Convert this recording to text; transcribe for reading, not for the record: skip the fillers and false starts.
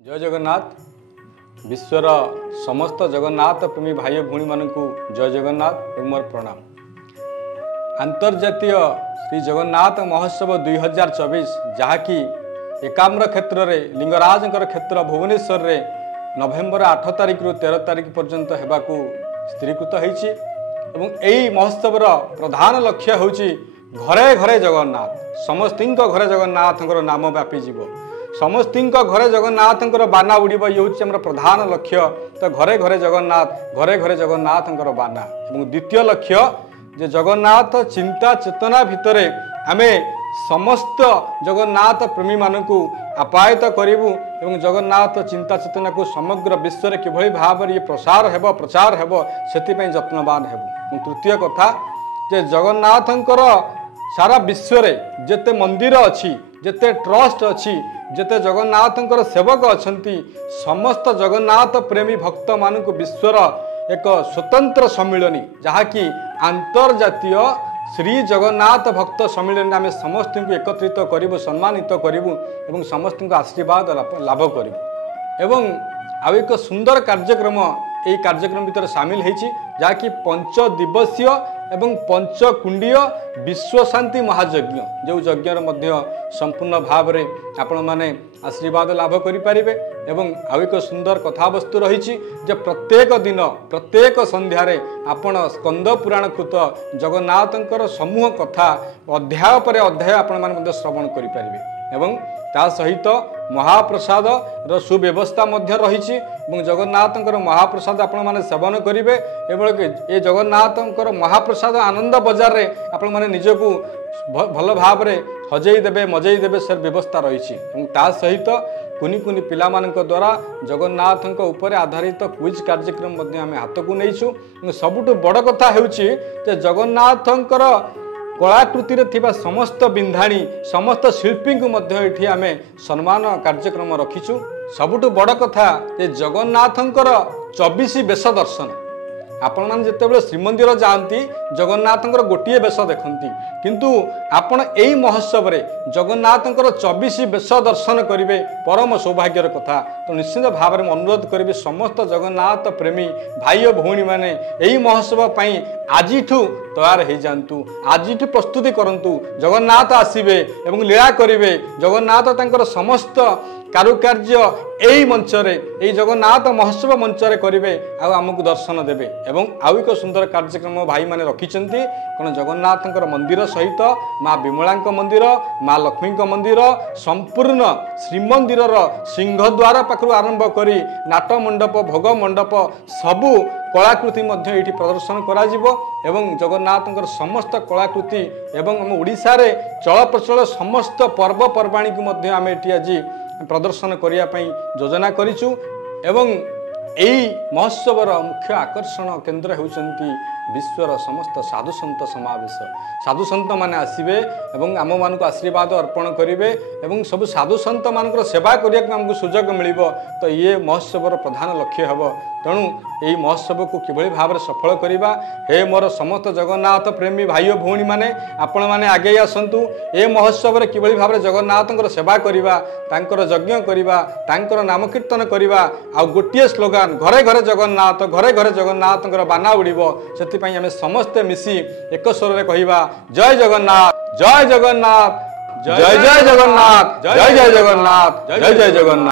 जय जगन्नाथ विश्वर समस्त जगन्नाथ प्रेमी भाई भूणी मानक जय जगन्नाथ और मोर प्रणाम। अंतर्जातीय श्री जगन्नाथ महोत्सव 2024 जहाँकि एकाम्र क्षेत्र में लिंगराज क्षेत्र भुवनेश्वर रे नवेम्बर 8 तारिख रु 13 तारिख पर्यंत होगाकू स्थिरीकृत होती। महोत्सव प्रधान लक्ष्य हूँ घरे घरे जगन्नाथ समस्त घरे जगन्नाथ नाम व्यापी जीव समस्त घरे जगन्नाथ बाना उड़ब ये हूँ प्रधान लक्ष्य। तो घरे घरे जगन्नाथ बाना और द्वितीय लक्ष्य जे जगन्नाथ चिंता चेतना भितर आमे समस्त जगन्नाथ प्रेमी मानक आपायित करूँ और जगन्नाथ चिंता चेतना को समग्र विश्व में किभली भाव ये प्रसार हेब प्रचार हेब से जत्नवान हेबु। तृतीय कथा जे जगन्नाथंकर सारा विश्व में जेते मंदिर अच्छी जेते ट्रस्ट अच्छी जेते जगन्नाथंकर सेवक अच्छंती समस्त जगन्नाथ प्रेमी भक्त मानक विश्वर एक स्वतंत्र सम्मिलनी जहाँकि अंतर्जातीय श्री जगन्नाथ भक्त सम्मिलन आम समस्त को एकत्रित करूँ सम्मानित करूँ और समस्त आशीर्वाद लाभ करूँ। आउ एक सुंदर कार्यक्रम यही कार्यक्रम भीतर सामिल होती जहाँकि 5 दिवसीय एवं पंचकुंडीय विश्व शांति महायज्ञ जो यज्ञ संपूर्ण भाव में आपण मैंने आशीर्वाद लाभ करें। एवं आउ एक सुंदर कथावस्तु रही प्रत्येक दिन प्रत्येक संध्यारे आपण स्कंद पुराण कृत जगन्नाथंकर समूह कथा अध्याय पर अध्याय आपण मैंने श्रवण करें। ता सहित महाप्रसाद सुव्यवस्था रही जगन्नाथंकर महाप्रसाद आपण मैंने सेवन करेंगे। ये जगन्नाथंकर महाप्रसाद आनंद बजार रे आपण मैंने निजको भल भाव में हजई देवे मजई देवे से व्यवस्था रही सहित कुनी कुनी पिला मानक द्वारा जगन्नाथ उपर आधारित क्विज कार्यक्रम आम हाथ को नहीं। सबुठ बड़ कथा हूँ जगन्नाथंकर कलाकृति थिबा समस्त बिंधाणी समस्त शिल्पी को आम सम्मान कार्यक्रम रखीचु। सबुठ बड़ कथा जे जगन्नाथंकर 24 वेश दर्शन आपण मैंने जिते श्रीमंदिर जाती जगन्नाथंकर गोटे वेश देखती किंतु आपण यही महोत्सव रे जगन्नाथंकर 24 वेश दर्शन करेंगे परम सौभाग्यर कथा। तो निश्चित भाव में अनुरोध करी समस्त जगन्नाथ प्रेमी भाई और भौणी मैंने यही महोत्सव आज तैयार हो जातु आज प्रस्तुति करंतु जगन्नाथ आसबे और लीला करेंगे जगन्नाथ तांकर समस्त कारुकार्य यही मंचरे यही जगन्नाथ महोत्सव मंचरे करेंगे आमको दर्शन देवे। एवं आउ एक सुंदर कार्यक्रम भाई मैंने रखिंट कौन जगन्नाथंकर मंदिर सहित माँ विमला मंदिर माँ लक्ष्मी मंदिर संपूर्ण श्रीमंदिर सिंहद्वार पाखु आरंभ कर नाट मंडप भोग मंडप सबू कलाकृति ये प्रदर्शन एवं जगन्नाथंकर समस्त कलाकृति एवं आम ओडिशा रे चल प्रचल समस्त पर्वपर्वाणी को आम ये आज प्रदर्शन करने योजना करिचु। एवं यही महोत्सवर मुख्य आकर्षण केन्द्र होउचंती विश्वर समस्त साधु सन्त समावेश साधु सन्त माने आसबे एवं आम मान आशीर्वाद अर्पण करेंगे और सब साधु सन्त मान सेवा करने को आमको सुजोग मिल तो ये महोत्सवर प्रधान लक्ष्य हम। तेणु यही महोत्सव को किभली भाव में सफल करवा हे मोर समस्त जगन्नाथ प्रेमी भाई और भौणी मैंने आपण मैंने आगे आसतु ए महोत्सव रे किभली भाव में जगन्नाथंकर सेवा करवा तांकर यज्ञ करवा तांकर नाम कीर्तन करवा आ गोटे स्लोगान घरे घरे जगन्नाथंकर बाना उड़ब से आम समस्ते मिसी एक स्वर में कहवा जय जगन्नाथ जय जगन्नाथ जय जय जगन्नाथ जय जय जगन्नाथ जय जय जगन्नाथ।